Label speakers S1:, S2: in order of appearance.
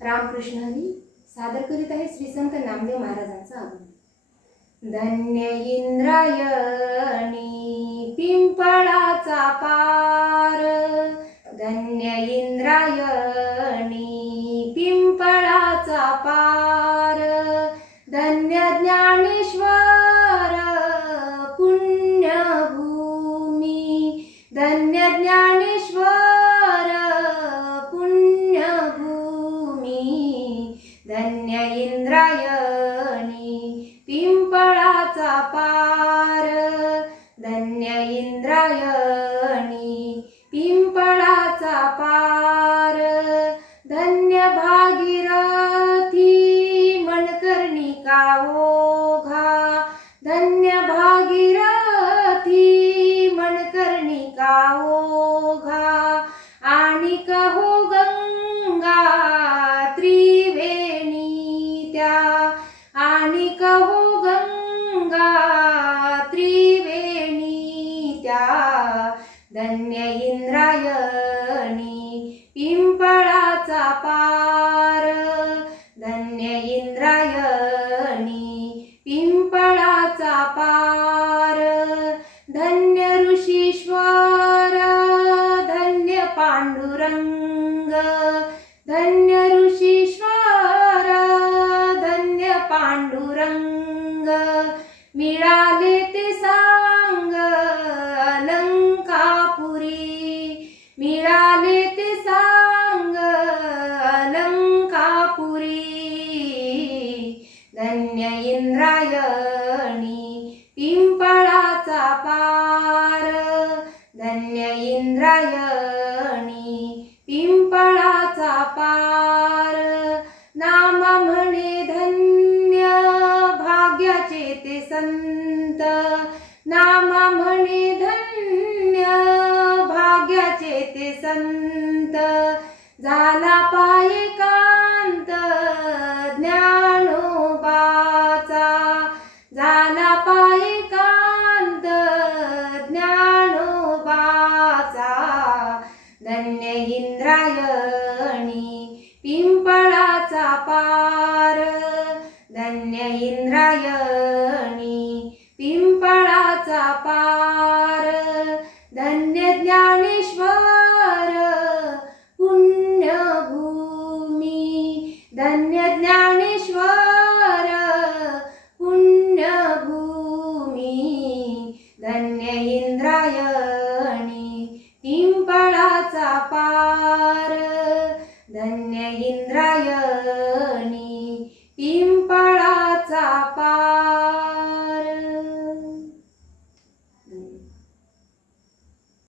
S1: रामकृष्ण हरी सादर करीत आहे श्री संत नामदेव महाराजांचा अभंग धन्य इंद्रायणी पिंपळाचा पार. धन्य इंद्रायणी गंगा त्रिवेणी त्या धन्य इंद्रायणी पिंपळाचा पार. धन्य इंद्रायणी पिंपळाचा पार. धन्य ऋषीश्वर धन्य पांडुरंग धन्य मिळाले ते सांग अलंकापुरी. मिळाले ते सांग अलंकापुरी. धन्य इंद्रायणी पिंपळाचा पार. धन्य इंद्रायणी पिंपळाचा पार. भाग्याचे ते संत नामा म्हणे धन्य भाग्याचे ते संत झाला पाये कांत ज्ञानोबाचा. झाला पाये कांत ज्ञानोबाचा. धन्य इंद्रायणी पिंपळाचा पा इंद्रायणी पिंपळाचा पार धन्य ज्ञानेश्वर पुण्यभूमी धन्य ज्ञानेश्वर पुण्यभूमी धन्य इंद्रायणी पिंपळाचा पार धन्य